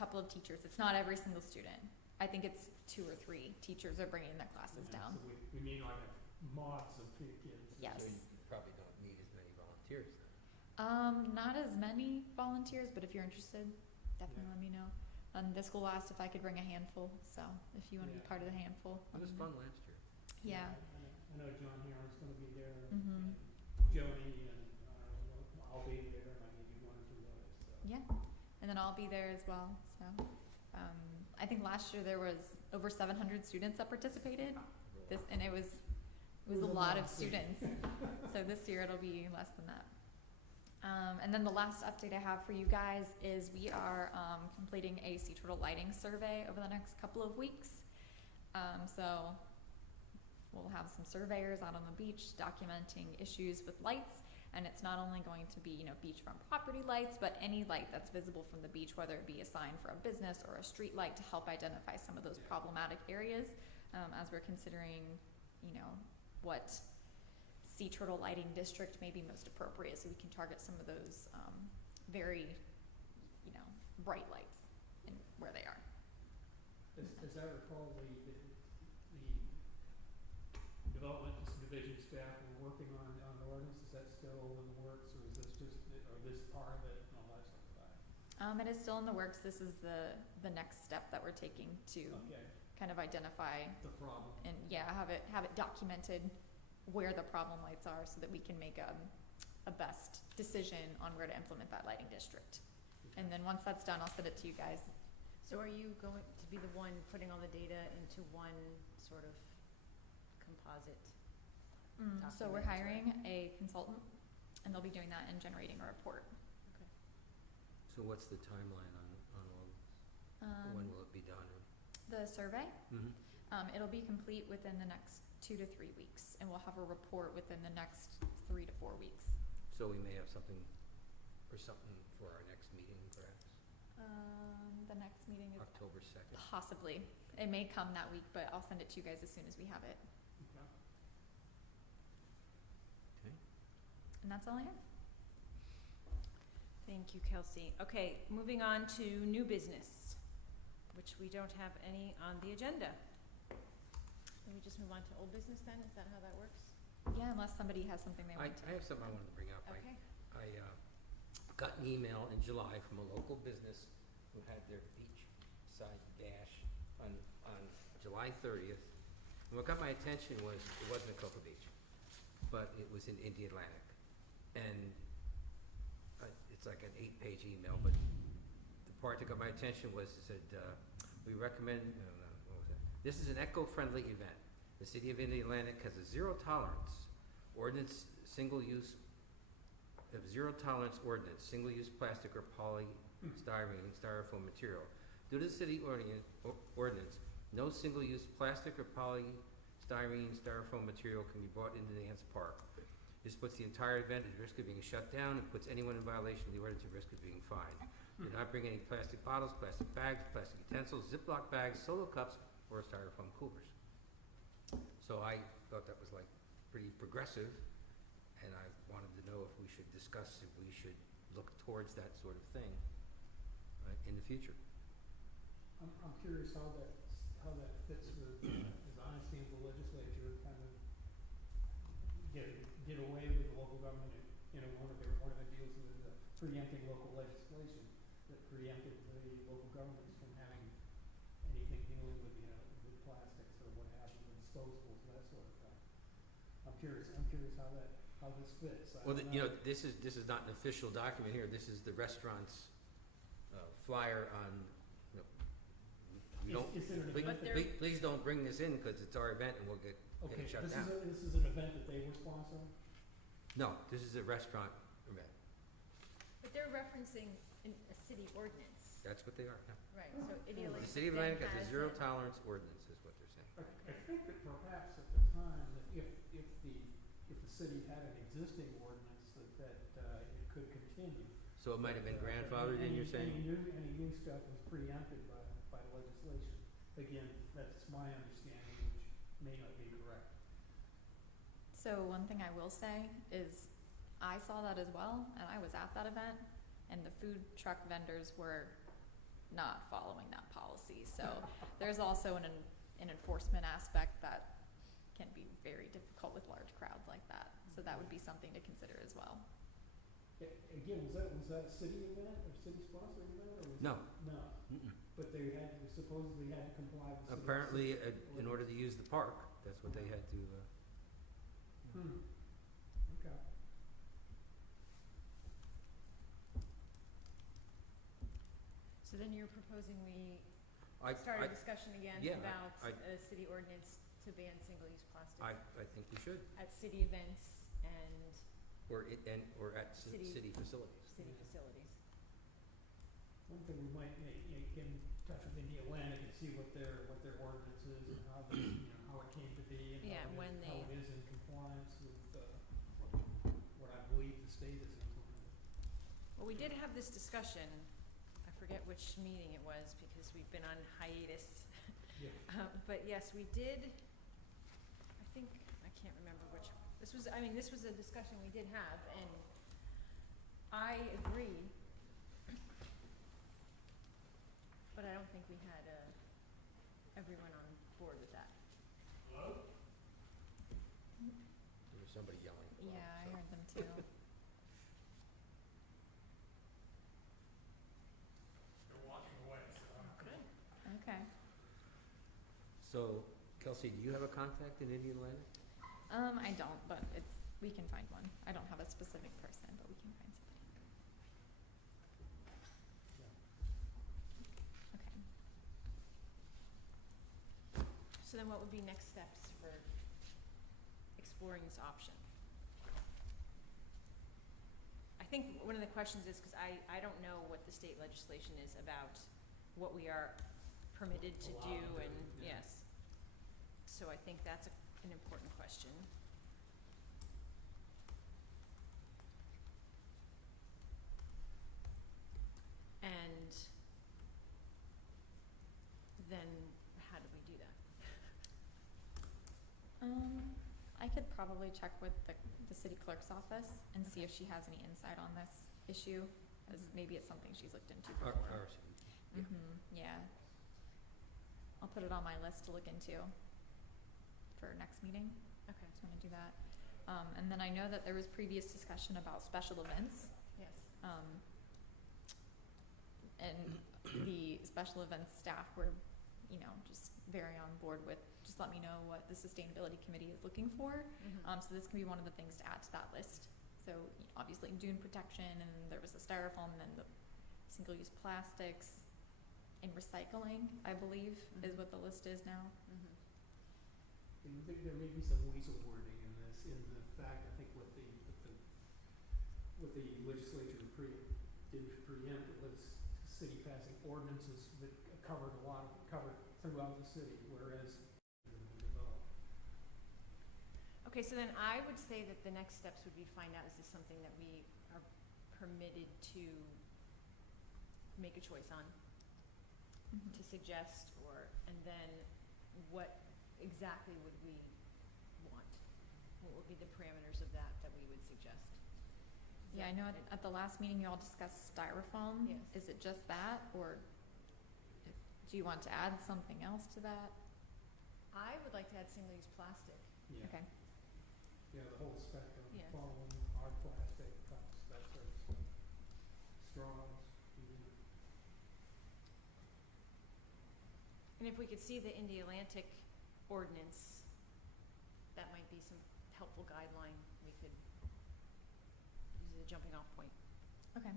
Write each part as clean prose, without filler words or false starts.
couple of teachers. It's not every single student. I think it's 2 or 3 teachers are bringing their classes down. So we may not have mobs of kids. Yes. So you probably don't need as many volunteers then. Not as many volunteers, but if you're interested, definitely Yeah. let me know. The school asked if I could bring a handful, so if you want to be Yeah. part of the handful. It let was me know. fun last year. Yeah. I know John Heron's gonna be there, Mhm. and Joni, and, I'll be there, and I maybe 1 or 2 others, so. Yeah, and then I'll be there as well, so. I think last year there was over 700 students that participated, and it was a lot of students. So this year it'll be less than that. And then the last update I have for you guys is we are completing a sea turtle lighting survey over the next couple of weeks. So we'll have some surveyors out on the beach documenting issues with lights, and it's not only going to be, beachfront property lights, but any light that's visible from the beach, whether it be a sign for a business or a street light, to help identify some of those problematic areas, as we're considering, what sea turtle lighting district may be most appropriate, so we can target some of those very, bright lights in where they are. As I recall, the development division staff were working on the ordinance. Is that still in the works, or is this this part of it and all that sort of stuff? It is still in the works. This is the next step that we're taking to Okay, kind of identify the problem. and have it documented where the problem lights are, so that we can make a best decision on where to implement that lighting district. And then once that's done, I'll send it to you guys. So are you going to be the one putting all the data into one sort of composite? So we're Document, hiring a consultant, and they'll be doing that and generating a report. Okay. So what's the timeline on all this? When will it be done? The survey, Mm-hmm. it'll be complete within the next 2 to 3 weeks, and we'll have a report within the next 3 to 4 weeks. So we may have something for our next meeting, perhaps, The next meeting is October 2nd. possibly, it may come that week, but I'll send it to you guys as soon as we have it. Okay. Okay. And that's all I have. Thank you, Kelsey. Okay, moving on to new business, which we don't have any on the agenda. Can we just move on to old business then? Is that how that works? Yeah, unless somebody has something they I want to. have something I wanted to bring up. Okay. I got an email in July from a local business who had their beachside bash on July 30th. And what got my attention was, it wasn't a Cocoa Beach, but it was in Indian Atlantic. And it's like an 8-page email, but the part that got my attention was, it said, we recommend, what was that? This is an eco-friendly event. The city of Indian Atlantic has a zero-tolerance ordinance, single-use single-use plastic or polystyrene, styrofoam material. Due to the city ordinance, no single-use plastic or polystyrene, styrofoam material can be brought into the Nance Park. This puts the entire event at risk of being shut down and puts anyone in violation of the ordinance at risk of being fined. Do not bring any plastic bottles, plastic bags, plastic utensils, Ziploc bags, solo cups, or styrofoam coolers. So I thought that was like pretty progressive, and I wanted to know if we should discuss if we should look towards that sort of thing in the future. I'm curious how that fits with, as I understand the legislature kind of get away with the local government. One of their deals with preempting local legislation that preempted the local governments from having anything dealing with, with plastics or what have you, disposables, that sort of thing. I'm curious how this fits. Well, this is not an official document here. This is the restaurant's flyer on. Please don't bring this in because it's our event and we'll get shut down. This is an event that they were sponsoring? No, this is a restaurant event. But they're referencing a city ordinance. That's what they are. Yeah. Right, so ideally. The city of Atlantic has a zero-tolerance ordinance, is what they're saying. I think that perhaps at the time, that if the city had an existing ordinance, that it could continue. So it might have been grandfathered in, you're saying? Any new stuff was preempted by legislation. Again, that's my understanding, which may not be correct. So one thing I will say is I saw that as well, and I was at that event, and the food truck vendors were not following that policy. So there's also an enforcement aspect that can be very difficult with large crowds like that. So that would be something to consider as well. Again, was that a city event or city sponsored event or was No. it? No. Mm-mm. But they supposedly had to comply with city. Apparently, in order to use the park, that's what they had to, Okay. So then you're proposing we I, start I, a discussion again yeah, about I- a city ordinance to ban single-use plastic I think we should, at city events and or at City- city facilities. city Yeah. facilities. One thing we might make, get in touch with Indiana Atlantic and see what their ordinance is and how they, how it came to be and Yeah, how when how they- it is in compliance with, what I believe the state is implementing. Well, we did have this discussion, I forget which meeting it was because we've been on hiatus. Yeah. But yes, we did, I think, I can't remember which, this was a discussion we did have, and I agree. But I don't think we had, everyone on board with that. There was somebody yelling. Yeah, I heard them too. Okay. So, Kelsey, do you have a contact in Indian Atlantic? I don't, but we can find one. I don't have a specific person, but we can find somebody. Okay. So then what would be next steps for exploring this option? I think one of the questions is, because I don't know what the state legislation is about what we are permitted to do, Allowed to, and, yeah. yes. So I think that's an important question. And then, how do we do that? I could probably check with the city clerk's office and see if she has any insight on this issue, as maybe it's something she's looked into before. Yeah. Yeah. I'll put it on my list to look into for next meeting. Okay, So I'm gonna do that. And then I know that there was previous discussion about special events. yes. And the special events staff were, just very on board with, just let me know what the sustainability committee is looking for. So this can be one of the things to add to that list. So obviously dune protection, and there was the styrofoam, and then the single-use plastics, and recycling, I believe, is what the list is now. And I think there may be some weasel wording in this, in the fact, I think what the legislature didn't preempt was city passing ordinances that covered throughout the city, whereas developed. Okay, so then I would say that the next steps would be to find out, is this something that we are permitted to make a choice on, to suggest, and then what exactly would we want? What would be the parameters of that we would suggest? Yeah, I know at the last meeting you all discussed styrofoam. Yes. Is it just that, or do you want to add something else to that? I would like to add single-use plastic. Yeah. Okay. Yeah, the whole spectrum, Yeah. foam, hard plastic, cups, that sort of stuff. Straws, And if we could see the Indy Atlantic ordinance, that might be some helpful guideline we could use as a jumping off point. Okay.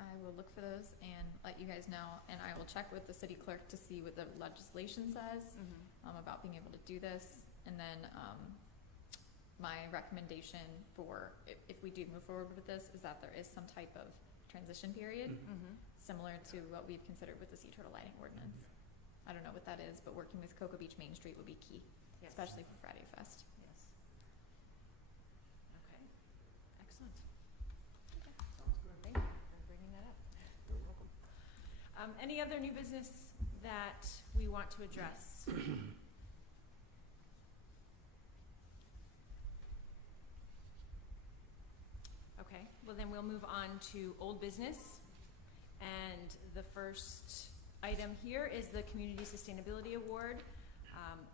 I will look for those and let you guys know, and I will check with the city clerk to see what the legislation says about being able to do this. And then my recommendation for, if we do move forward with this, is that there is some type of transition period, similar to what we've considered with the Sea Turtle Lighting Ordinance. I don't know what that is, but working with Cocoa Beach Main Street would be key, Yes. especially for Friday Fest. Yes. Okay, excellent. sounds good. Thank you for bringing that up. You're welcome. Any other new business that we want to address? Okay, well then we'll move on to old business. And the first item here is the Community Sustainability Award.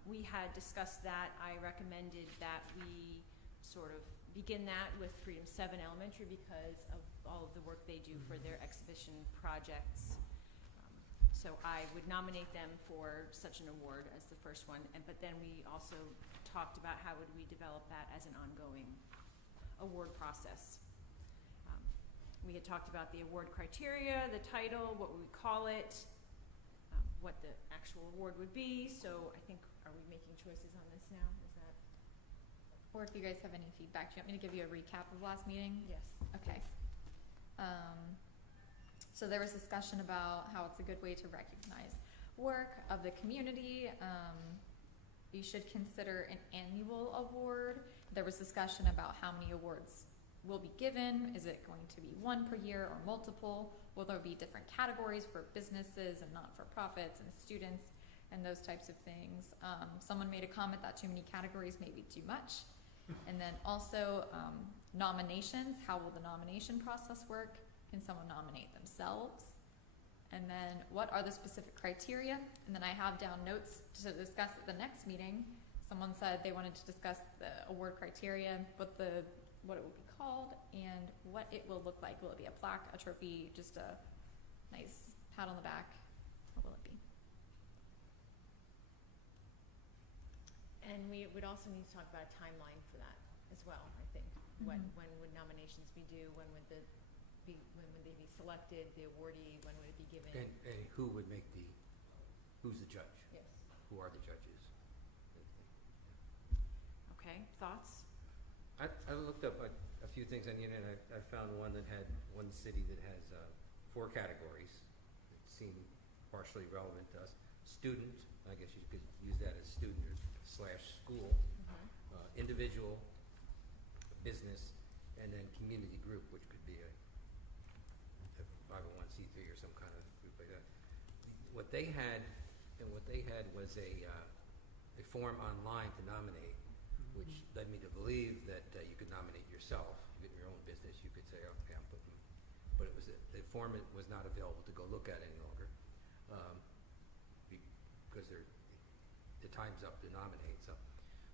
We had discussed that. I recommended that we sort of begin that with Freedom 7 Elementary because of all of the work they do for their exhibition projects. So I would nominate them for such an award as the first one, but then we also talked about how would we develop that as an ongoing award process. We had talked about the award criteria, the title, what would we call it, what the actual award would be. So I think, are we making choices on this now? Is that? Or if you guys have any feedback, do you want me to give you a recap of last meeting? Yes. Okay. So there was discussion about how it's a good way to recognize work of the community. You should consider an annual award. There was discussion about how many awards will be given. Is it going to be one per year or multiple? Will there be different categories for businesses and not-for-profits and students and those types of things? Someone made a comment that too many categories may be too much. And then also nominations. How will the nomination process work? Can someone nominate themselves? And then what are the specific criteria? And then I have down notes to discuss at the next meeting. Someone said they wanted to discuss the award criteria, what it will be called, and what it will look like. Will it be a plaque, a trophy, just a nice pat on the back? What will it be? And we would also need to talk about a timeline for that as well, I think. When would nominations be due? When would they be selected? The awardee, when would it be given? And who would make who's the judge? Yes. Who are the judges? Okay, thoughts? I looked up a few things on the internet. I found one that had one city that has 4 categories that seem partially relevant to us. Student, I guess you could use that as student / school, individual, business, and then community group, which could be a 501c3 or some kind of group like that. What they had was a form online to nominate, which led me to believe that you could nominate yourself. You get your own business, you could say, okay, I'm putting, but the form was not available to go look at any longer, because the time's up to nominate. So,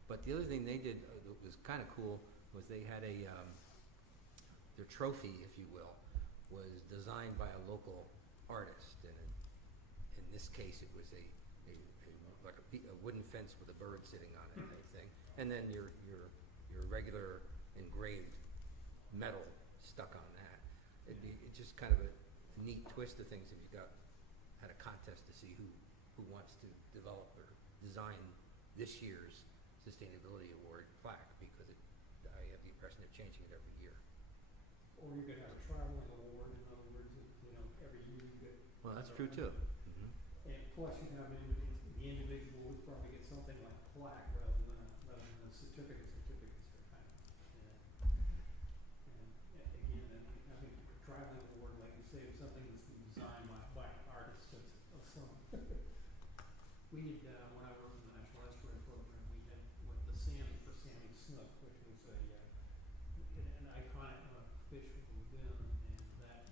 but the other thing they did that was kind of cool was they had their trophy, if you will, was designed by a local artist, and in this case it was like a wooden fence with a bird sitting on it, I think, and then your regular engraved metal stuck on that. It's just kind of a neat twist of things if you had a contest to see who wants to develop or design this year's sustainability award plaque, because I have the impression of changing it every year. Or you could have a traveling award, in other words, every year you get. Well, that's true too. And plus you can have the individual would probably get something like a plaque rather than a certificate. Certificates are kind of, and again, I think the traveling award, like you say, is something that's been designed by an artist of some. We had, when I worked in the National Estuary Program, we had the Sammy for Sammy Snook, which was an iconic fish from the lagoon, and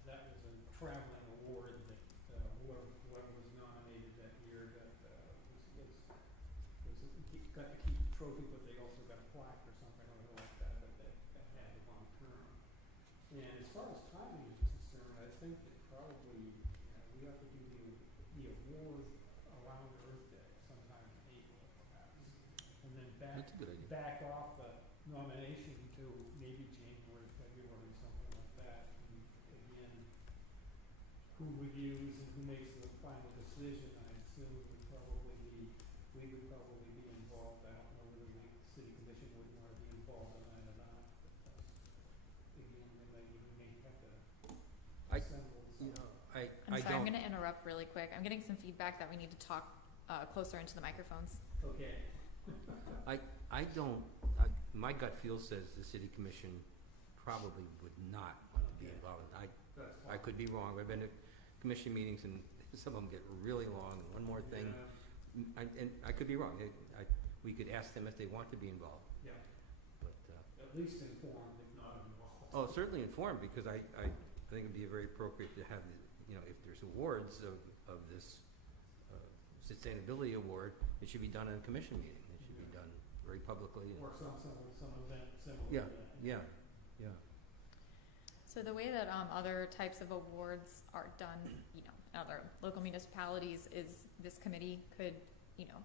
that was a traveling award that whoever was nominated that year got to keep the trophy, but they also got a plaque or something like that had long term. And as far as timing is concerned, I think that probably we have to do the award around Earth Day, sometime in April perhaps, and then That's a good idea. back off the nomination to maybe January, February, something like that. And again, who reviews and who makes the final decision, I assume we would probably be involved. I don't know whether the city commission would want to be involved in that or not. But again, we may have to assemble some. I'm sorry, I'm going to interrupt really quick. I'm getting some feedback that we need to talk closer into the microphones. Okay. My gut feel says the city commission probably would not want to be Okay. involved. I could be wrong. I've been to commission meetings and some of them get really long. One more thing, and I could be wrong. We could ask them if they want to be involved. Yeah. But At least informed, if not involved. oh, certainly informed, because I think it'd be very appropriate to have you know, if there's awards of this sustainability award, it should be done in a commission meeting. It should be done very publicly. And Or some event similar to Yeah, that. yeah, yeah. So the way that other types of awards are done, you know, in other local municipalities is this committee could, you know,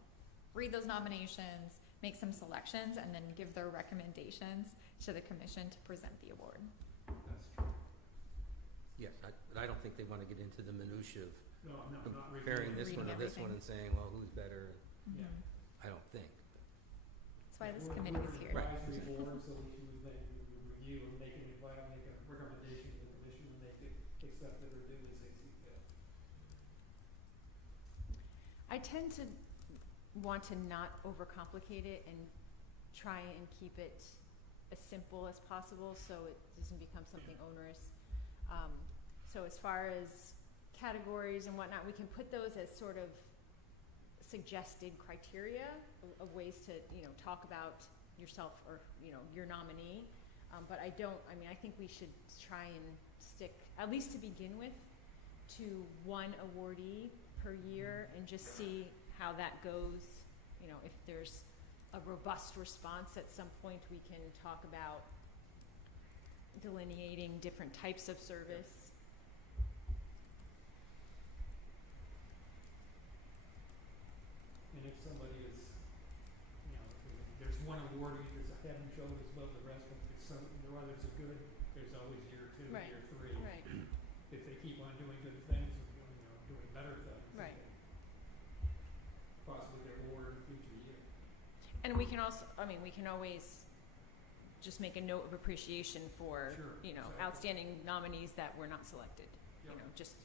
read those nominations, make some selections, and then give their recommendations to the commission to present the award. That's true. Yes, but I don't think they want to get into the minutia of No, not comparing this Reading one to this one and everything. saying, well, who's better? Yeah. I don't think. That's why this We're- committee we're is an here. Right. Advisory board, so we can then review and make a recommendation to the commission, and they could accept it or do as they see fit. I tend to want to not overcomplicate it and try and keep it as simple as possible so it doesn't become something onerous. So as far as categories and whatnot, we can put those as sort of suggested criteria of ways to, you know, talk about yourself or, you know, your nominee. But I think we should try and stick, at least to begin with, to one awardee per year and just see how that goes. You know, if there's a robust response at some point, we can talk about delineating different types of service. And if somebody is, you know, there's one awardee, there's a head and shoulders above the rest, but if there others are good, there's always year two, Right. year three. Right. If they keep on doing good things, or doing better things, Right. they possibly get awarded in future year. And we can also, we can always just make a note of appreciation for, Sure, you know, exactly. outstanding nominees that were not selected. You Yep. know, just,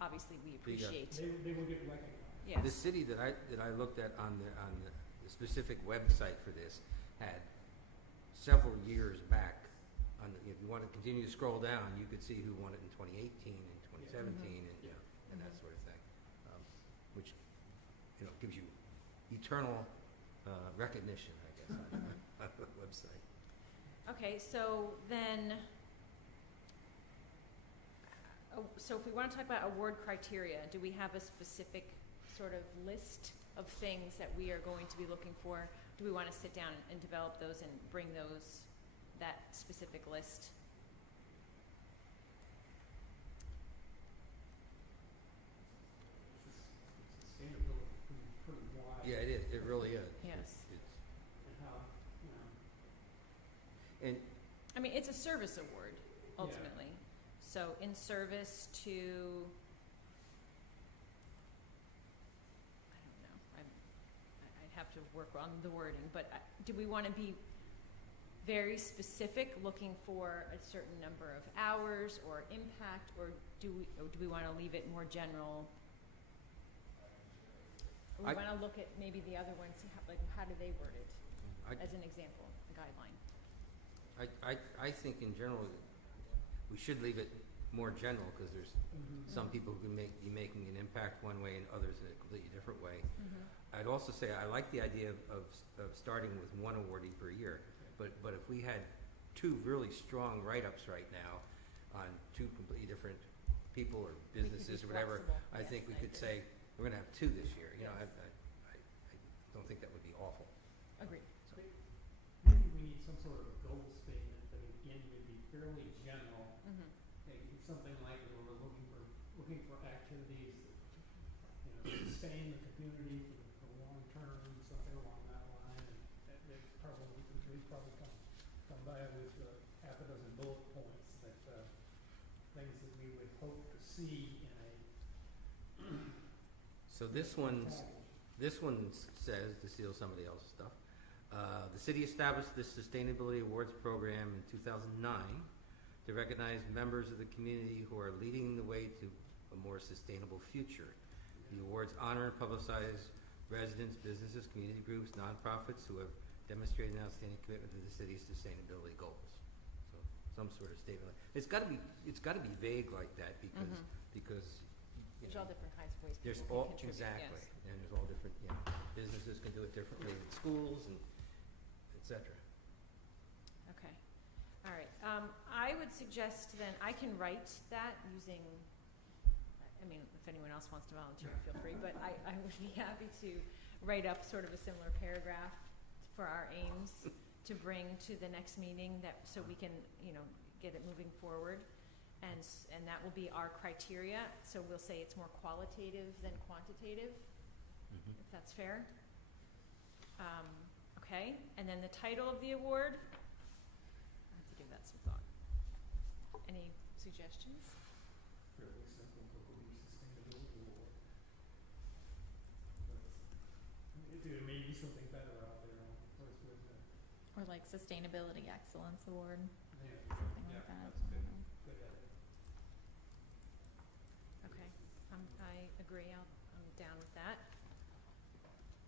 obviously, we The, appreciate, They will get recognized. yes. The city that I looked at on the specific website for this had several years back. If you want to continue to scroll down, you could see who won it in 2018 and 2017 and, you know, and that sort of thing, which, you know, gives you eternal recognition, I guess, on the website. Okay, so then, so if we want to talk about award criteria, do we have a specific sort of list of things that we are going to be looking for? Do we want to sit down and develop those and bring that specific list? Sustainability is pretty wide. Yeah, it is, it really is. Yes. It's, And how, you know, and I mean, it's a service award, ultimately. So in service to, I don't know, I'd have to work on the wording, but do we want to be very specific, looking for a certain number of hours or impact, or do we want to leave it more general? Or we want to look at maybe the other ones, how do they word it, as an example, a guideline? I think in general, we should leave it more general, because there's some people who can be making an impact one way and others in a completely different way. I'd also say I like the idea of starting with one awardee per year, but if we had two really strong write-ups right now on two completely different people or We could be businesses or whatever, flexible. I Yes, think we could agree. say, we're gonna have two this year, you know, Yes. I don't think that would be awful. Agreed. maybe we need some sort of goal statement that again would be fairly general. Maybe something like we're looking for activities that, you know, sustain the community for long term, something along that line. And that's probably, we probably come by with half a dozen bullet points that, things that we would hope to see in a So this one package. says, to steal somebody else's stuff, the city established this Sustainability Awards program in 2009 to recognize members of the community who are leading the way to a more sustainable future. The awards honor and publicize residents, businesses, community groups, nonprofits who have demonstrated an outstanding commitment to the city's sustainability goals. So some sort of statement. It's got to be vague like that because you There's know, all different kinds of ways there's people all can contribute, exactly, yes. and there's all different. Businesses can do it differently than schools and et cetera. Okay, all right. I would suggest then, I can write that using, I mean, if anyone else wants to volunteer, feel free, but I would be happy to write up sort of a similar paragraph for our aims to bring to the next meeting that, so we can, you know, get it moving forward. And that will be our criteria, so we'll say it's more qualitative than quantitative, if that's fair. Okay, and then the title of the award, I have to give that some thought. Any suggestions? Fairly simple, Kokobi Sustainability Award. There may be something better out there, of course, with the, Or like Sustainability Excellence Award, yeah, something yeah, like that. that's good, I don't know. good at it. Okay, I agree, I'm down with that.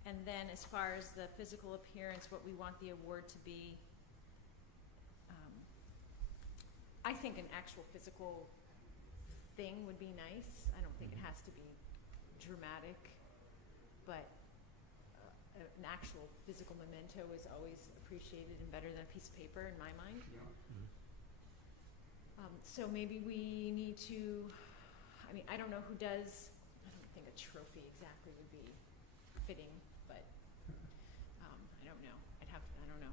And then as far as the physical appearance, what we want the award to be, I think an actual physical thing would be nice. I don't think it has to be dramatic, but an actual physical memento is always appreciated and better than a piece of paper in my mind. Yeah. So maybe we need to, I mean, I don't know who does, I don't think a trophy exactly would be fitting, but, I don't know. I don't know.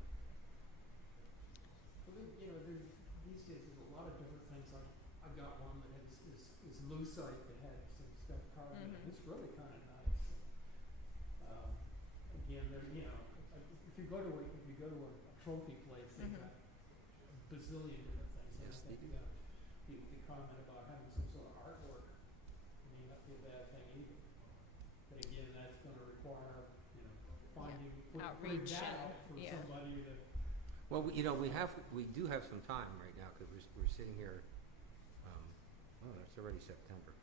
Well, you know, there's, these days, there's a lot of different things. I've got one that has is lucite that had some stuff carved in it. Mhm. It's really kind of nice. Again, there, you know, if you go to a trophy place, they've Mhm. got a bazillion different things. And Yes, I they think, do. the comment about having some sort of artwork may not be a bad thing either. But again, that's going to require, you know, finding, putting Outreach that and- out for yeah. somebody to. Well, you know, we do have some time right now, because we're sitting here, it's already September.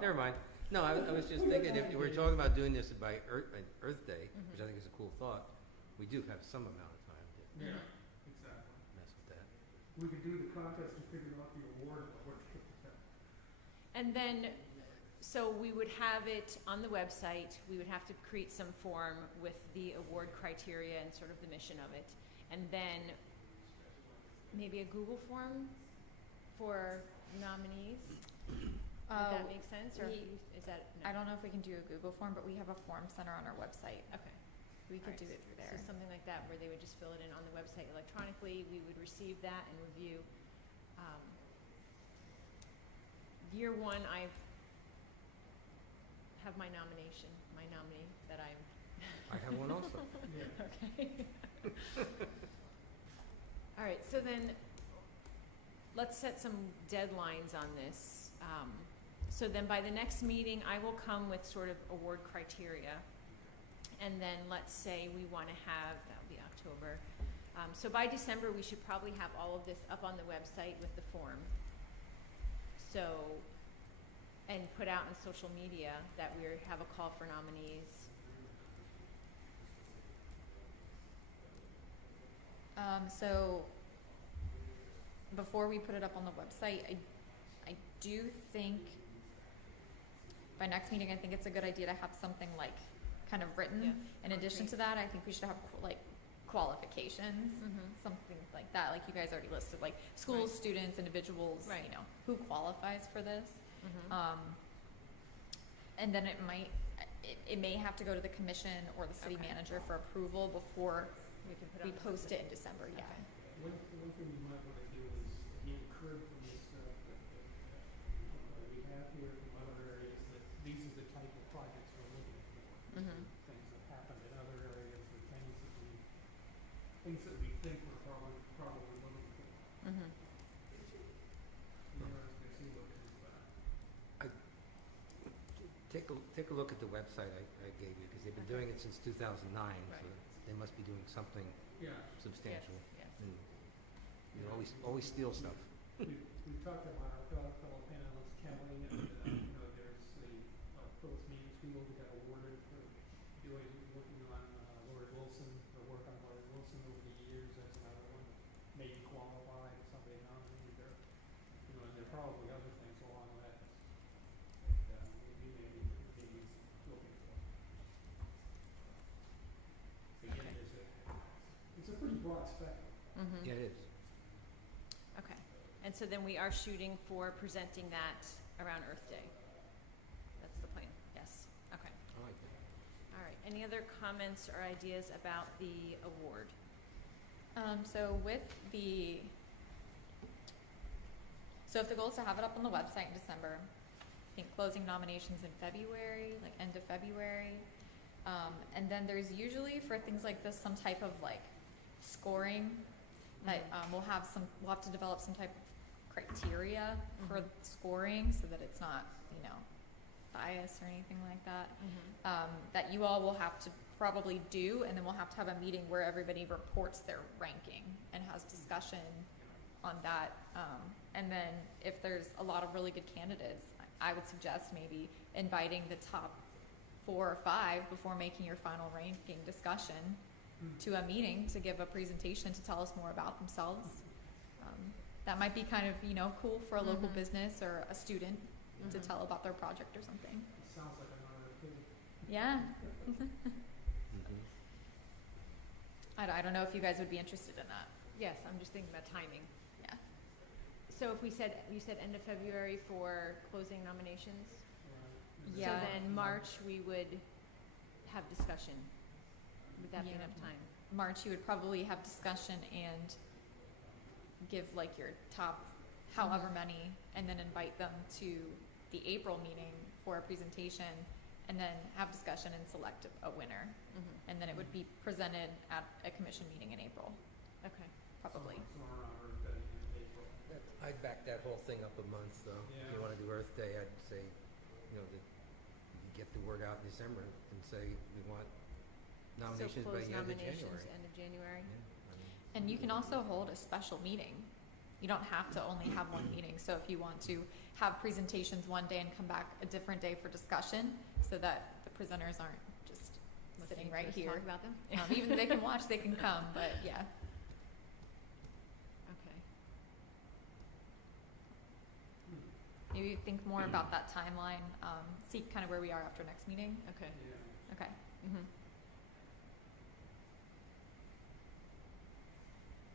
Never mind. No, I was just thinking, if we're talking about doing this by Earth Day, which I think is a cool thought, we do have some amount of time to Yeah, exactly. mess with that. We could do the contest and figure out the award. And then, so we would have it on the website, we would have to create some form with the award criteria and sort of the mission of it. And then maybe a Google form for nominees? Would that make sense, or is that, no? I don't know if we can do a Google form, but we have a form center on our website. Okay. We could Alright, do it through there. So something like that, where they would just fill it in on the website electronically, we would receive that and review. Year one, I have my nomination, my nominee that I'm, I have one also. Yeah. okay. All right, so then, let's set some deadlines on this. So then by the next meeting, I will come with sort of award criteria. And then let's say we want to have, that'll be October. So by December, we should probably have all of this up on the website with the form. So, and put out in social media that we have a call for nominees. So before we put it up on the website, I do think by next meeting, I think it's a good idea to have something like kind of written. Yes, In addition to concrete. that, I think we should have like qualifications, Mm-hmm. something like that, like you guys already listed, like schools, Right. students, individuals, Right. you know, who qualifies for this. Mm-hmm. And then it may have to go to the commission or the city Okay. manager for approval before We can put we on the post system. it in December, yeah. Okay. One thing you might want to do is get curve from this stuff that we have here from other areas, that these are the type of projects we're looking for. Mhm. Things that happened in other areas, or things that we think we're probably looking for. Mhm. Interesting to see what comes back. Take a look at the website I gave you, because they've been Okay. doing it since 2009, so Right. they must be doing something Yeah, substantial. Yes, And you always steal stuff. we've talked about our fellow panelists, Kelly, and, you know, there's the, Phillips Meeting School who got awarded for working on, Lord Wilson, or work on Lord Wilson over the years. That's another one that maybe qualified, if somebody nominated there. You know, and there are probably other things along that, we may be looking for. Again, Okay. it's a pretty broad spectrum. Mm-hmm. Yeah, it is. Okay, and so then we are shooting for presenting that around Earth Day. That's the plan, yes, okay. I like that. All right, any other comments or ideas about the award? So with so if the goal is to have it up on the website in December, I think closing nominations in February, like end of February. And then there's usually for things like this, some type of like scoring that, we'll have to develop some type of criteria for scoring so that it's not, biased or anything like that. That you all will have to probably do, and then we'll have to have a meeting where everybody reports their ranking and has discussion on that. And then if there's a lot of really good candidates, I would suggest maybe inviting the top 4 or 5 before making your final ranking discussion to a meeting to give a presentation to tell us more about themselves. That might be kind of, cool for a local business or a student to tell about their project or something. It sounds like another activity. Yeah. Mm-hmm. I don't know if you guys would be interested in that. Yes, I'm just thinking about timing. Yeah. So if you said end of February for closing nominations? Right. Yeah. So then March, we would have discussion. Would that be Yeah. enough time? March, you would probably have discussion and give like your top however many, and then invite them to the April meeting for a presentation, and then have discussion and select a winner. And then it would be presented at a commission meeting in April, Okay. probably. Somewhere around Earth Day in April. I'd back that whole thing up a month, though. If you Yeah. wanna do Earth Day, I'd say, that you get the word out in December and say we want nominations So by close the end of nominations January. end of January? Yeah, I mean, And you can also hold a special meeting. You don't have to only have one meeting. So if you want to have presentations one day and come back a different day for discussion, so that the presenters aren't just sitting Listening to right us here. Talk about them? Even if they can watch, they can come, but yeah. Okay. Maybe think more about that timeline, see kind of where we are after next meeting. Okay. Yeah. Okay.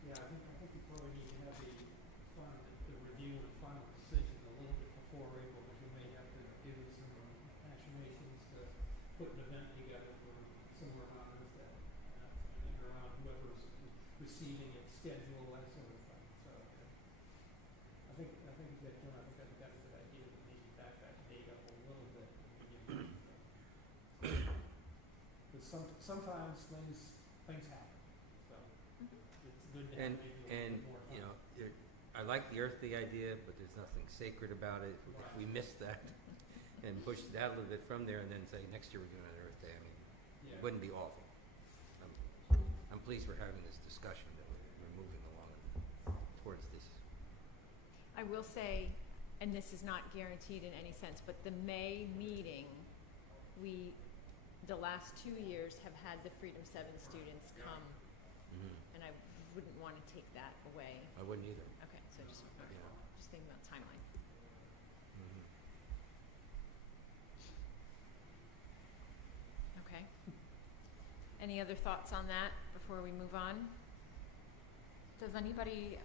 Yeah, I think we probably need to have the review and final decision a little bit before April, because we may have to do some machinations to put an event together for somewhere around Earth Day. And around whoever's receiving it, schedule, that sort of thing. So I think you get, I think that's a good idea, to maybe back that date up a little bit. Because sometimes things happen, so it's good to have maybe a And, little more time. I like the Earth Day idea, but there's nothing sacred about it. If we miss that and push it out a little bit from there and then say, next year we're doing it on Earth Day, I mean, Yeah. it wouldn't be awful. I'm pleased we're having this discussion, that we're moving along towards this. I will say, and this is not guaranteed in any sense, but the May meeting, the last 2 years have had the Freedom 7 students come, and I wouldn't want to take that away. I wouldn't either. Okay, so just thinking about timeline. Mhm. Okay. Any other thoughts on that before we move on? Does anybody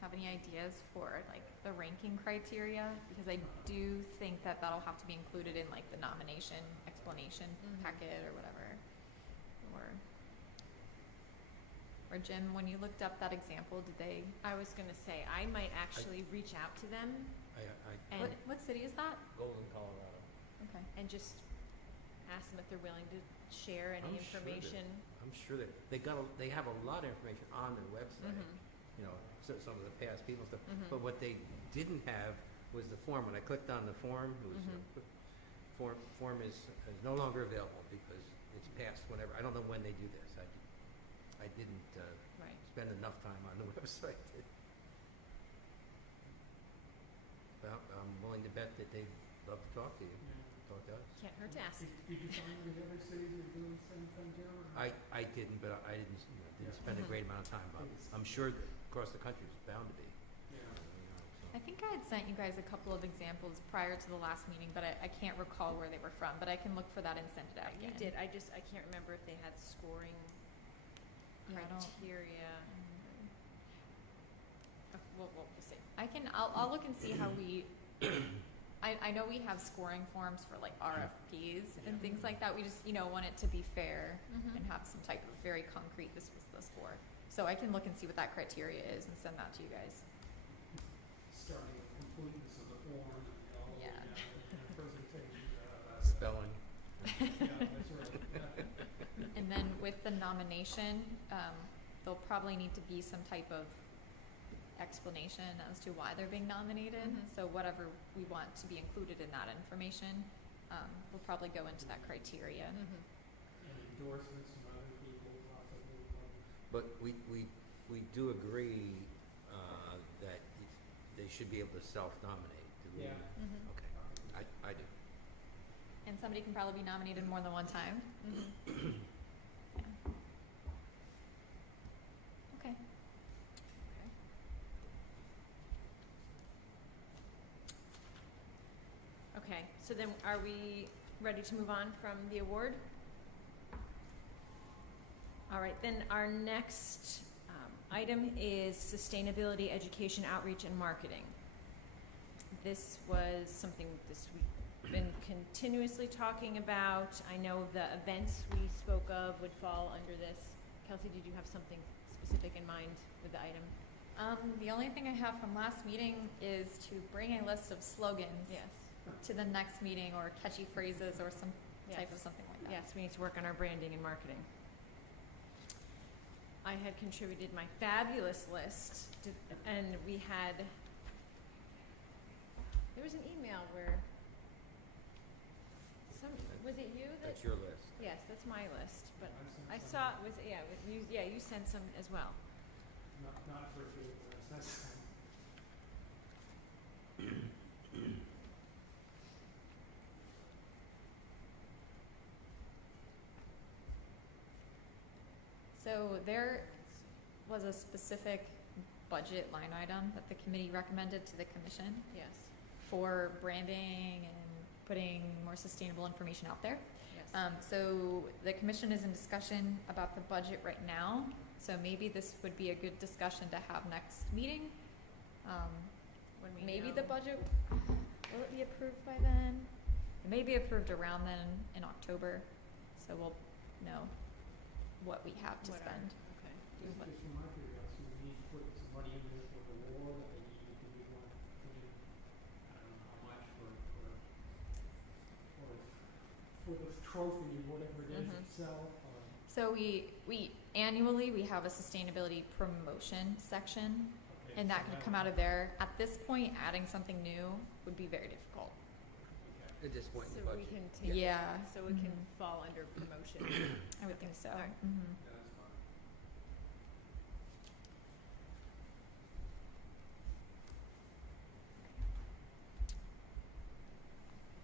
have any ideas for like the ranking criteria? Because I do think that that'll have to be included in like the nomination explanation packet or whatever. Or Jim, when you looked up that example, did they? I was going to say, I might actually reach out to them and What city is that? Golden, Colorado. Okay. and just ask them if they're willing to share any I'm sure that- information. I'm sure that they have a lot of information on their website. Some of the past people stuff. But what they didn't have was the form. When I clicked on the form, it was, form is no longer available because it's past whatever. I don't know when they do this. I didn't Right. spend enough time on the website. Well, I'm willing to bet that they'd love to talk to you, talk to us. Can't hurt to ask. Did you find any other cities that are doing the same thing, Jim? or- I didn't, but I didn't spend a great amount of time on it. I'm sure that across the country it's bound to be. Yeah. I think I had sent you guys a couple of examples prior to the last meeting, but I can't recall where they were from. But I can look for that and send it out You again. did. I can't remember if they had scoring Yeah, I don't- criteria. We'll see. I'll look and see how we I know we have scoring forms for like RFPs and Yeah. things like that. We just, want it to be fair Mhm. and have some type of very concrete, this was the score. So I can look and see what that criteria is and send that to you guys. Starting with completeness of the form and all the way Yeah. down to the presentation, Spelling. yeah, that's right, yeah. And then with the nomination, there'll probably need to be some type of explanation as to why they're being nominated. Mhm. So whatever we want to be included in that information, will probably go into that criteria. Mhm. And endorsements from other people possibly. But we do agree, that they should be able to self-nominate. Do we? Yeah. Mhm. Okay, I do. And somebody can probably be nominated more than one time. Mhm. Okay. Okay, so then are we ready to move on from the award? All right, then our next item is sustainability, education, outreach, and marketing. This was something we've been continuously talking about. I know the events we spoke of would fall under this. Kelsey, did you have something specific in mind with the item? The only thing I have from last meeting is to bring a list of slogans Yes. to the next meeting, or catchy phrases or some type of Yes. something like that. Yes, we need to work on our branding and marketing. I had contributed my fabulous list, and we had, there was an email where was it you that? That's your list. Yes, that's my list, but I I've sent saw, some, it was, you sent some as well. not for a few, but I've sent some. So there was a specific budget line item that the committee recommended to the commission Yes, for branding and putting more sustainable information out there. yes. So the commission is in discussion about the budget right now, so maybe this would be a good discussion to have next meeting. When we Maybe know- the budget, will it be approved by then? It may be approved around then in October, so we'll know what we have to What our- spend. Okay. Just But- from my curiosity, we need to put some money in there for the war that they needed to be one, put in, I don't know how much for the trophy, whatever it is Mhm. itself, So we annually, we have a sustainability promotion section, okay, and that so could come out of there. At this point, adding something new would be very difficult. Okay. At this point in the So we budget. can take, Yeah. so it can Mhm. fall under promotion. I would think so. Alright. Mhm. Yeah, that's fine.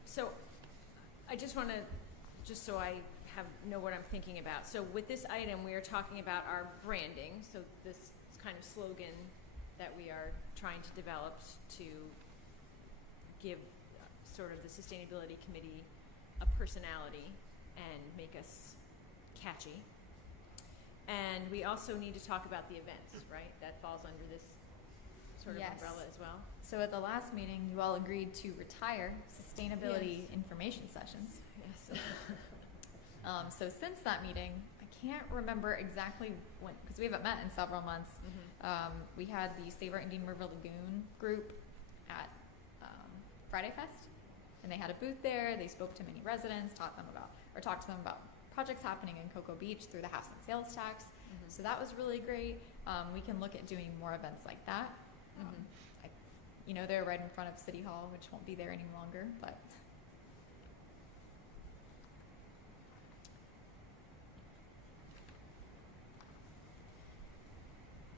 So, I just wanna, just so I know what I'm thinking about. So with this item, we are talking about our branding, so this kind of slogan that we are trying to develop to give sort of the sustainability committee a personality and make us catchy. And we also need to talk about the events, right? That falls under this sort of Yes. umbrella as well. So at the last meeting, you all agreed to retire sustainability Yes. information sessions. Yes. So since that meeting, I can't remember exactly when, because we haven't met in several months. Mhm. We had the Save Our Indian River Lagoon group at Friday Fest, and they had a booth there. They spoke to many residents, talked to them about projects happening in Cocoa Beach through the half-cent sales tax. Mhm. So that was really great. We can look at doing more events like that. Mhm. They're right in front of City Hall, which won't be there any longer, but.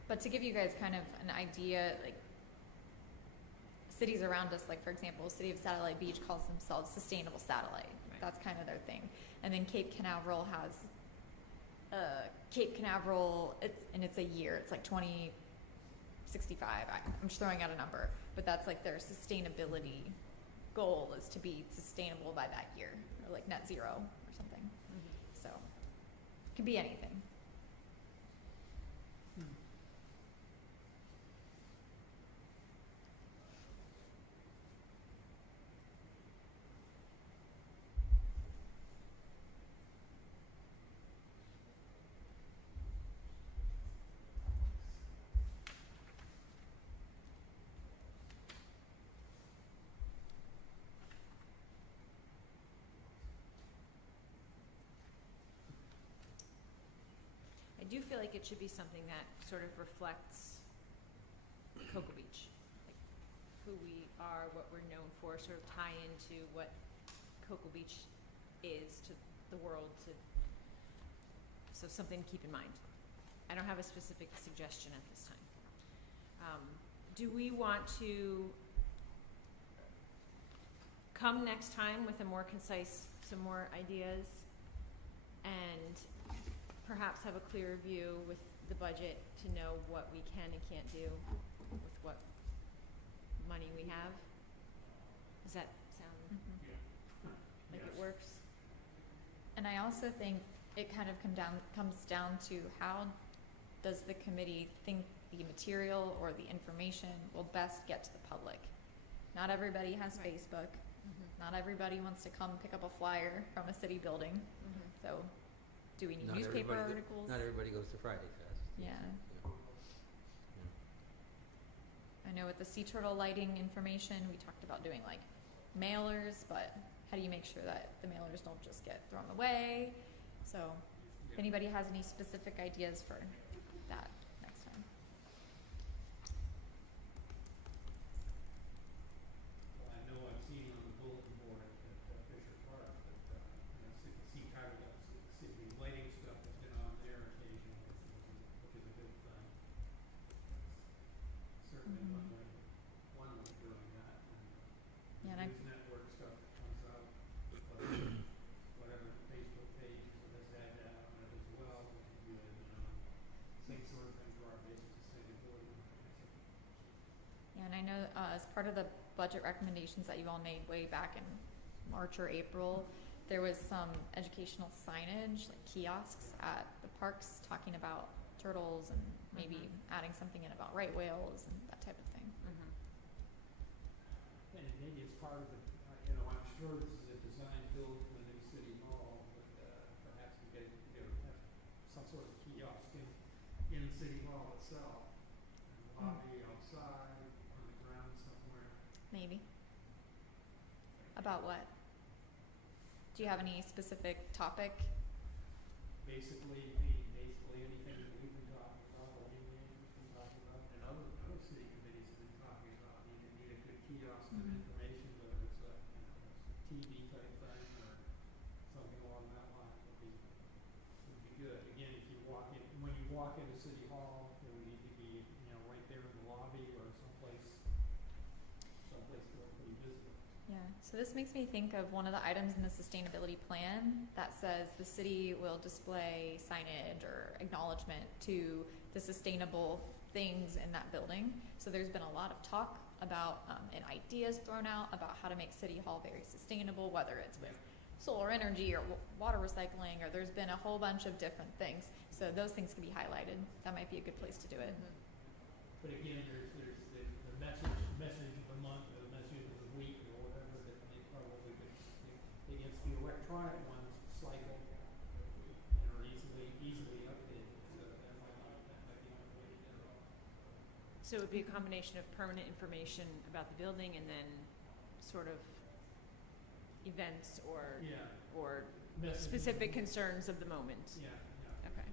But to give you guys kind of an idea, like, cities around us, like, for example, the city of Satellite Beach calls themselves Sustainable Satellite. Right. That's kind of their thing. And then Cape Canaveral has, Cape Canaveral, it's a year, it's like 2065, I'm just throwing out a number, but that's like their sustainability goal is to be sustainable by that year, or like net zero or something. Mhm. So, it could be anything. Hmm. do feel like it should be something that sort of reflects Cocoa Beach, like who we are, what we're known for, sort of tie into what Cocoa Beach is to the world, so something to keep in mind. I don't have a specific suggestion at this time. Do we want to come next time with a more concise, some more ideas, and perhaps have a clearer view with the budget to know what we can and can't do with what money we have? Does that sound like it works? And I also think it kind of comes down to how does the committee think the material or the information will best get to the public? Not everybody has Right. Facebook. Not everybody wants to come pick up a flyer from a city building. So do we need Not newspaper everybody articles? Not everybody goes to Friday Fest. Yeah. Yeah. I know with the sea turtle lighting information, we talked about doing like mailers, but how do you make sure that the mailers don't just get thrown away? So if anybody has any specific ideas for that next time. Well, I know I've seen on the bulletin board at Fisher Park that, sea turtle, city lighting stuff has been on there occasionally, which is a good thing. Certainly one way of doing that. Yeah, and I- News network stuff that comes out, whatever Facebook page has had that on it as well, which is good, same sort of thing for our basic sustainability. Yeah, and I know as part of the budget recommendations that you all made way back in March or April, there was some educational signage, like kiosks at the parks talking about turtles and maybe adding something in about right whales and that type of thing. And maybe it's part of the, I'm sure this is a design build for the new city hall, but perhaps we could, have some sort of kiosk in City Hall itself. In the lobby, outside, on the ground somewhere. Maybe. About what? Do you have any specific topic? Basically anything that we've been talking about, or anything we've been talking about, and other city committees have been talking about, need a good kiosk of information, whether it's a, TV type thing or something along that line would be good. Again, if you walk in, when you walk into City Hall, it would need to be, right there in the lobby or someplace pretty visible. Yeah, so this makes me think of one of the items in the sustainability plan that says the city will display signage or acknowledgement to the sustainable things in that building. So there's been a lot of talk about and ideas thrown out about how to make City Hall very sustainable, whether it's with solar energy or water recycling, or there's been a whole bunch of different things. So those things can be highlighted. That might be a good place to do it. But again, there's the message of the month, or the message of the week, or whatever, that they probably could, against the electronic ones, cycle, or easily updated, so that might be one way to do it. So it would be a combination of permanent information about the building and then sort of events or Messages specific of- concerns of the moment. Yeah, Okay.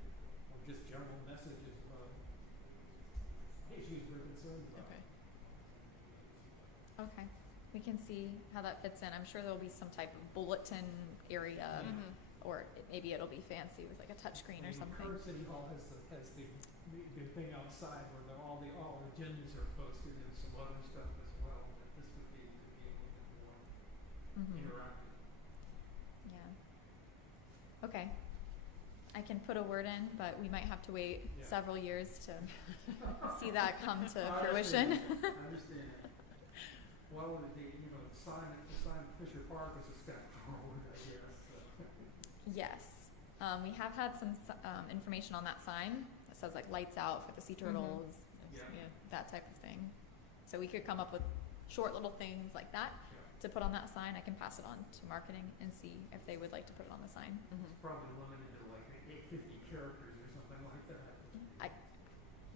or just general messages about issues we're concerned about. Okay. Okay, we can see how that fits in. I'm sure there'll be some type of bulletin area, or maybe it'll be fancy with like a touchscreen or something. Current City Hall has the thing outside where all the agendas are posted and some other stuff as well, but this could be a little bit more interactive. Yeah. Okay. I can put a word in, but we might have to wait Yeah. several years to see that come to I fruition. I understand. Well, the sign at Fisher Park is a step forward, I guess, so. Yes. We have had some information on that sign that says like lights out for the sea turtles, Yeah. that type of thing. So we could come up with short little things like that to put on that sign. I can pass it on to marketing and see if they would like to put it on the sign. It's probably limited to like 850 characters or something like that.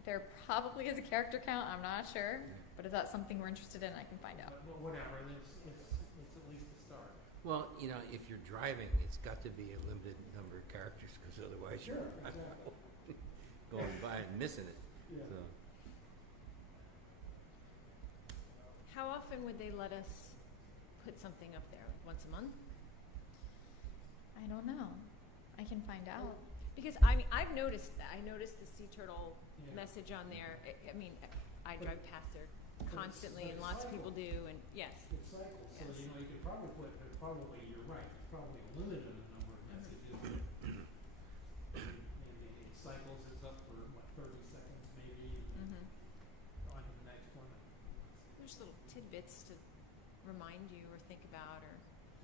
There probably is a character count, I'm not sure, but if that's something we're interested in, I can find out. But whatever, it's at least a start. Well, if you're driving, it's got to be a limited number of characters, because otherwise you're. Exactly. missing it, Yeah. so. How often would they let us put something up there? Once a month? I don't know. I can find out. Because I mean, I've noticed that. I noticed the sea turtle Yeah. message on there. I mean, I drive past there constantly, and lots of people do. And yes, It cycles, so Yes. you know, you could probably put, there's probably, you're right, there's probably a limit in the number of messages. And it cycles, it's up for, what, 30 seconds maybe, and then on to the next one. there's little tidbits to remind you or think about, or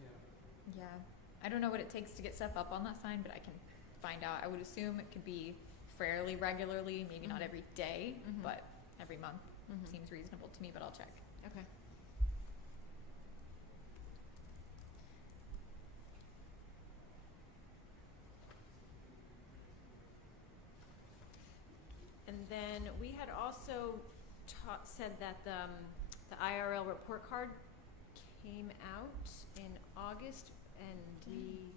Yeah. Yeah. I don't know what it takes to get stuff up on that sign, but I can find out. I would assume it could be fairly regularly, maybe not Mhm. every day, Mhm. but every month Mhm. seems reasonable to me, but I'll check. Okay. And then we had also said that the IRL report card came out in August, and we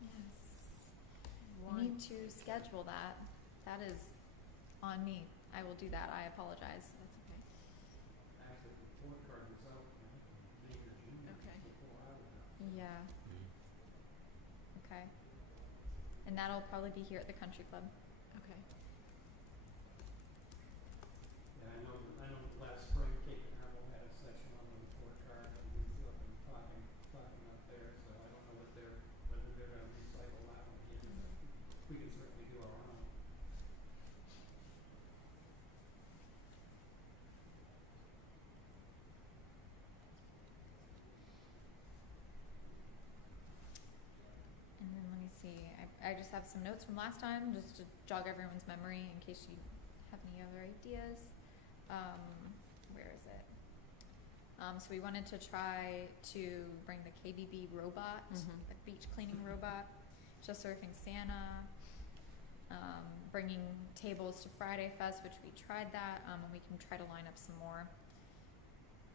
Yes. I want. need to schedule that. That is on me. I will do that. I apologize. That's okay. Actually, the report card was out, I think, in May or June, Okay. before I was out. Yeah. Okay. And that'll probably be here at the country club. Okay. Yeah, I know that last spring, Cape Canaveral had a session on the report card, and we was up and talking up there, so I don't know whether they're gonna recycle that one again, but we can certainly do our own. And then let me see. I just have some notes from last time, just to jog everyone's memory in case you have any other ideas. Where is it? So we wanted to try to bring the KBB robot, the beach cleaning robot, just surfing Santa, bringing tables to Friday Fest, which we tried that, and we can try to line up some more.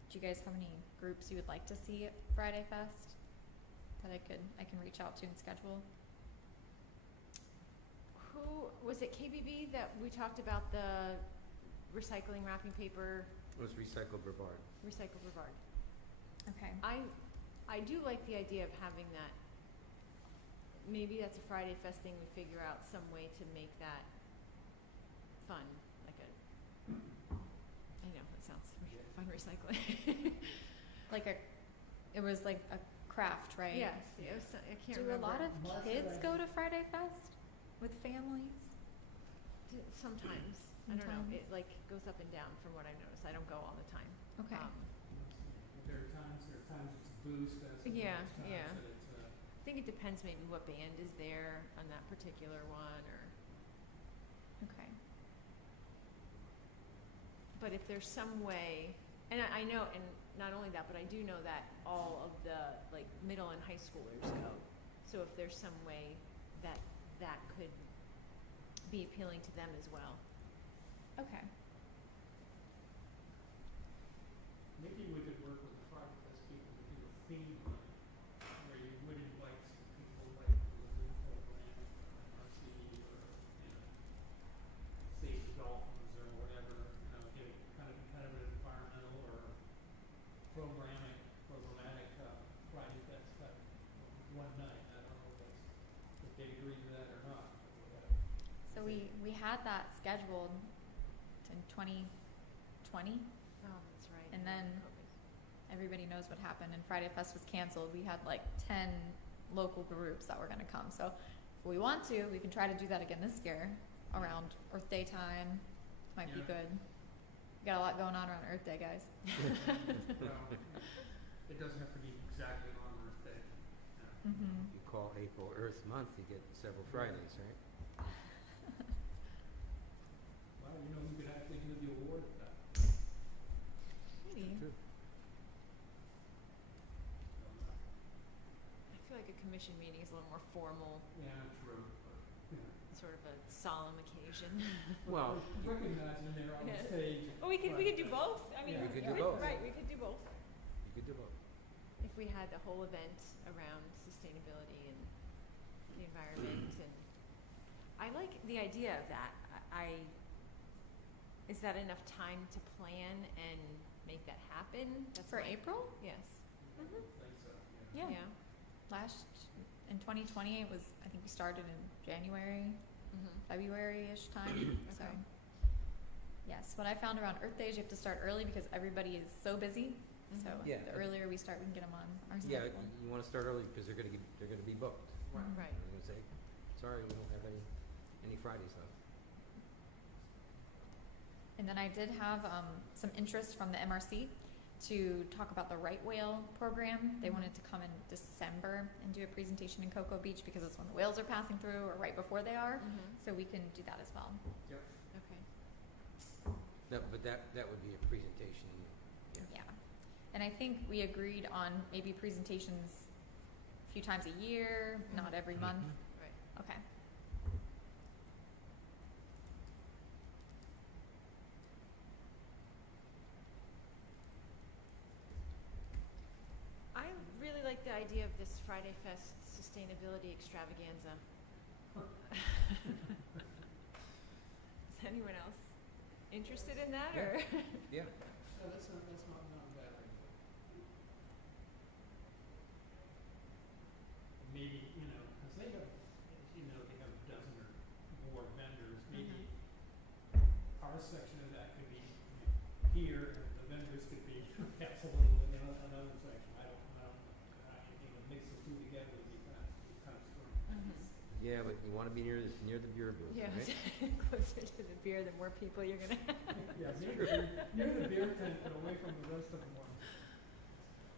Do you guys have any groups you would like to see at Friday Fest that I can reach out to and schedule? Who was it? KBB that we talked about the recycling wrapping paper, It was recycled Brevard. recycled Brevard. Okay. I do like the idea of having that. Maybe that's a Friday Fest thing. We figure out some way to make that fun, like a. I know it sounds fun recycling. It was like a craft, right? Yes, it was, I can't Do remember. a lot of Martha, kids I go think- to Friday Fest with families? Sometimes. I don't know. Sometimes. It like goes up and down from what I've noticed. I don't go all the time. Okay. There are times it's a booze fest, and Yeah, there's times yeah. that it's, I think it depends maybe what band is there on that particular one, or. Okay. But if there's some way, and I know, and not only that, but I do know that all of the like middle and high schoolers go. So if there's some way that that could be appealing to them as well. Okay. maybe we could work with the Friday Fest people to do a theme night, where you would invite some people like the Lagoon program, MRC, or, Save the Dolphins, or whatever, get kind of an environmental or programmatic, Friday Fest type of one night. I don't know if they agree to that or not, but So we had that scheduled in 2020, Oh, that's right. and then everybody knows what happened, and Friday Fest was canceled. We had like 10 local groups that were gonna come, so if we want to, we can try to do that again this year, around Earth Day time. Might be Yeah. good. We got a lot going on around Earth Day, guys. Well, it doesn't have to be exactly on Earth Day. Mm-hmm. If you call April Earth Month, you get several Fridays, right? Well, who could actually do the award of that? Maybe. True. I feel like a commission meeting is a little more formal, Yeah, true, but, sort of a solemn occasion. Well, recognizing they're on the Yeah. stage. Oh, we could do both. I mean, Yeah. We could do both. Right, we could do both. you could do both. If we had the whole event around sustainability and the environment, and I like the idea of that. Is that enough time to plan and make that happen? That's For my- April? Yes. I think so, Yeah. Yeah. In 2020, it was, I think we started in January, Mhm. February-ish time, so. Okay. Yes, what I found around Earth Days, you have to start early because everybody is so busy. So Mhm. Yeah. the earlier we start, we can get them on our Yeah, schedule. you wanna start early because they're gonna be booked. Right. Right. They're gonna say, sorry, we don't have any Fridays left. And then I did have some interest from the MRC to talk about the right whale program. They wanted to come in December and do a presentation in Cocoa Beach because it's when the whales are passing through or right before they are. Mhm. So we can do that as well. Okay. No, but that would be a presentation, yeah. Yeah. And I think we agreed on maybe presentations a few times a year, not every month. Mhm. Right. Okay. I really like the idea of this Friday Fest sustainability extravaganza. Is anyone else interested in that, Yeah. or? Yeah, No, that's not a bad idea. Maybe, because they have, as you know, they have a dozen or more vendors, maybe our section of that could be here, and the vendors could be perhaps a little in another section. I don't know. Mix the two together would be kind of strange. yeah, but you wanna be near the beer booth, Yeah, right? closer to the beer, the more people you're gonna have. Yeah, near the beer tent, but away from the rest of the ones.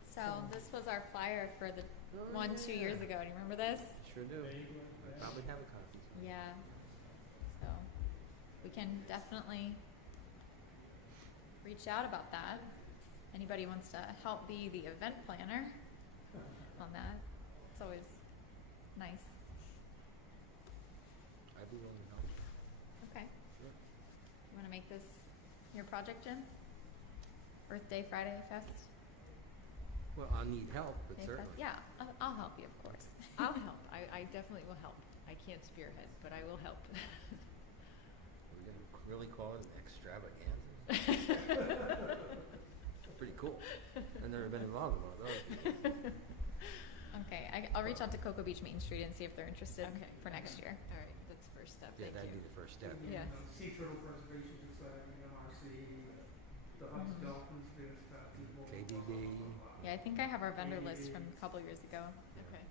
So this was our flyer for the one 2 years ago. Do you remember this? Sure do. Vaguely, I yeah. probably have a copy. Yeah. So we can definitely reach out about that. Anybody wants to help be the event planner on that, it's always nice. I'd be willing to help. Okay. Sure. You want to make this your project, Jim? Earth Day Friday Fest? Well, I'll need help, but Day Fest? certainly. Yeah, I'll help you, of course. I'll help. I definitely will help. I can't spearhead, but I will help. We're gonna really call it an extravaganza. Pretty cool. I've never been involved in one of those. Okay, I'll reach out to Cocoa Beach Main Street and see if they're interested Okay. for next year. All right, that's the first step. Yeah, Thank that'd you. be the first step. Yes. Sea Turtle Preservation Society, MRC, the Hudson Mhm. Dolphins, there's people. KDB. Yeah, I think I have our vendor list from a couple years ago. Okay.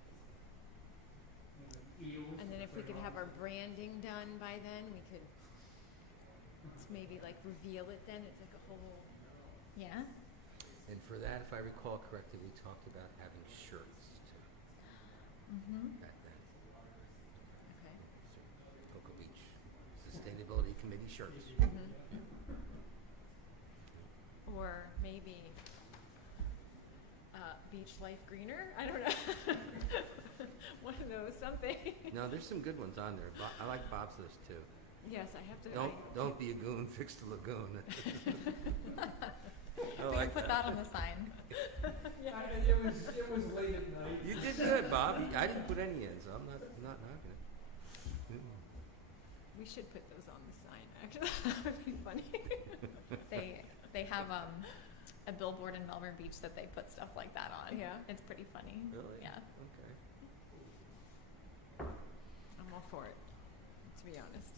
Eels. And then if we could have our branding done by then, we could maybe like reveal it then. It's like a whole. Yeah? And for that, if I recall correctly, we talked about having shirts too, Mm-hmm. back then. Okay. So, Cocoa Beach Sustainability Committee shirts. Mhm. Or maybe Beach Life Greener? I don't know. One of those, something. No, there's some good ones on there. I like Bob's list too. Yes, I have to. Don't be a goon, fix the lagoon. I We like can put that on the sign. It was late at night. You did good, Bob. I didn't put any in, so I'm not knocking it. We should put those on the sign, actually. That would be funny. They have a billboard in Melbourne Beach that they put stuff like that on. Yeah. It's pretty funny. Really? Yeah. Okay. I'm all for it, to be honest.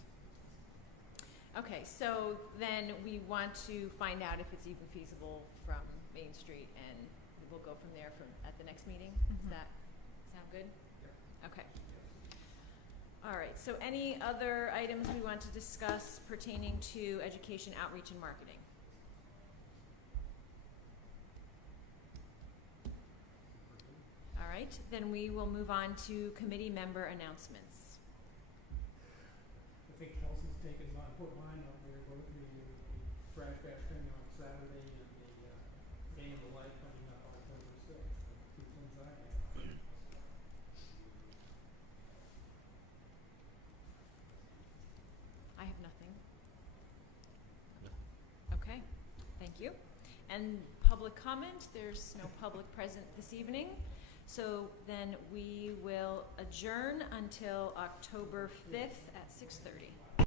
Okay, so then we want to find out if it's even feasible from Main Street, and we'll go from there at the next meeting. Mhm. Does that sound good? Okay. All right, so any other items we want to discuss pertaining to education, outreach, and marketing? All right, then we will move on to committee member announcements. I think Kelsey's taken put mine up there, both the trash bash thing on Saturday and the Day in the Life coming up October 6th. Two things I have. I have nothing. Okay, thank you. And public comment, there's no public present this evening. So then we will adjourn until October 5th at 6:30.